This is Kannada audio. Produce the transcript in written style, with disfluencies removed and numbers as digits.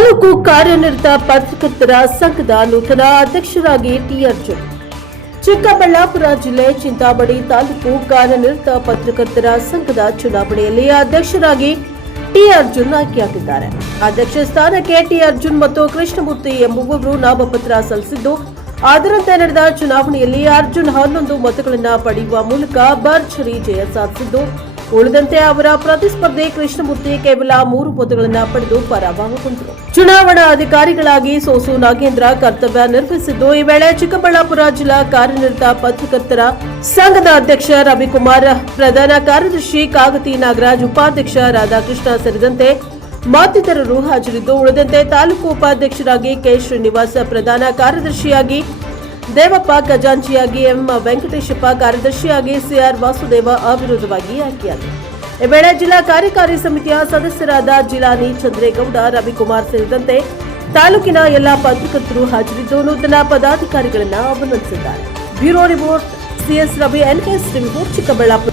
ತಾಲೂಕು ಕಾರ್ಯನಿರತ ಪತ್ರಕರ್ತರ ಸಂಘದ ನೂತನ ಅಧ್ಯಕ್ಷರಾಗಿ ಟಿ ಅರ್ಜುನ್. ಚಿಕ್ಕಬಳ್ಳಾಪುರ ಜಿಲ್ಲೆ ಚಿಂತಾಮಣಿ ತಾಲೂಕು ಕಾರ್ಯನಿರತ ಪತ್ರಕರ್ತರ ಸಂಘದ ಚುನಾವಣೆಯಲ್ಲಿ ಅಧ್ಯಕ್ಷರಾಗಿ ಟಿ ಅರ್ಜುನ್ ಆಯ್ಕೆಯಾಗಿದ್ದಾರೆ. ಅಧ್ಯಕ್ಷ ಸ್ಥಾನಕ್ಕೆ ಟಿ ಅರ್ಜುನ್ ಮತ್ತು ಕೃಷ್ಣಮೂರ್ತಿ ಎಂಬುವವರು ನಾಮಪತ್ರ ಸಲ್ಲಿಸಿದ್ದು, ಅದರಂತೆ ನಡೆದ ಚುನಾವಣೆಯಲ್ಲಿ ಅರ್ಜುನ್ 11 ಮತಗಳನ್ನು ಪಡೆಯುವ ಮೂಲಕ ಭರ್ಜರಿ ಜಯ ಸಾಧಿಸಿದ್ದು, ಉಳಿದಂತೆ ಅವರ ಪ್ರತಿಸ್ಪರ್ಧಿ ಕೃಷ್ಣಮೂರ್ತಿ ಕೇವಲ 3 ಮತಗಳನ್ನು ಪಡೆದು ಪರಾಭವಗೊಂಡರು. ಚುನಾವಣಾ ಅಧಿಕಾರಿಗಳಾಗಿ ಸೋಸು ನಾಗೇಂದ್ರ ಕರ್ತವ್ಯ ನಿರ್ವಹಿಸಿದ್ದು, ಈ ವೇಳೆ ಚಿಕ್ಕಬಳ್ಳಾಪುರ ಜಿಲ್ಲಾ ಕಾರ್ಯನಿರತ ಪತ್ರಕರ್ತರ ಸಂಘದ ಅಧ್ಯಕ್ಷ ರವಿಕುಮಾರ್, ಪ್ರಧಾನ ಕಾರ್ಯದರ್ಶಿ ಕಾಗತಿ ನಾಗರಾಜ್, ಉಪಾಧ್ಯಕ್ಷ ರಾಧಾಕೃಷ್ಣ ಸೇರಿದಂತೆ ಮತ್ತಿತರರು ಹಾಜರಿದ್ದು, ಉಳಿದಂತೆ ತಾಲೂಕು ಉಪಾಧ್ಯಕ್ಷರಾಗಿ ಕೆ ಶ್ರೀನಿವಾಸ, ಪ್ರಧಾನ ಕಾರ್ಯದರ್ಶಿಯಾಗಿ ದೇವಪ್ಪ, ಖಜಾಂಚಿಯಾಗಿ ಎಂ ವೆಂಕಟೇಶಪ್ಪ, ಕಾರ್ಯದರ್ಶಿಯಾಗಿ ಸಿಆರ್ ವಾಸುದೇವ ಅವಿರೋಧವಾಗಿ ಆಯ್ಕೆಯಾದರು. ಈ ವೇಳೆ ಜಿಲ್ಲಾ ಕಾರ್ಯಕಾರಿ ಸಮಿತಿಯ ಸದಸ್ಯರಾದ ಜಿಲಾನಿ ಚಂದ್ರೇಗೌಡ, ರವಿಕುಮಾರ್ ಸೇರಿದಂತೆ ತಾಲೂಕಿನ ಎಲ್ಲಾ ಪತ್ರಕರ್ತರು ಹಾಜರಿದ್ದು ನೂತನ ಪದಾಧಿಕಾರಿಗಳನ್ನು ಅಭಿನಂದಿಸಿದ್ದಾರೆ. Bureau report CS Ravi, NKS report, Chikkaballapur.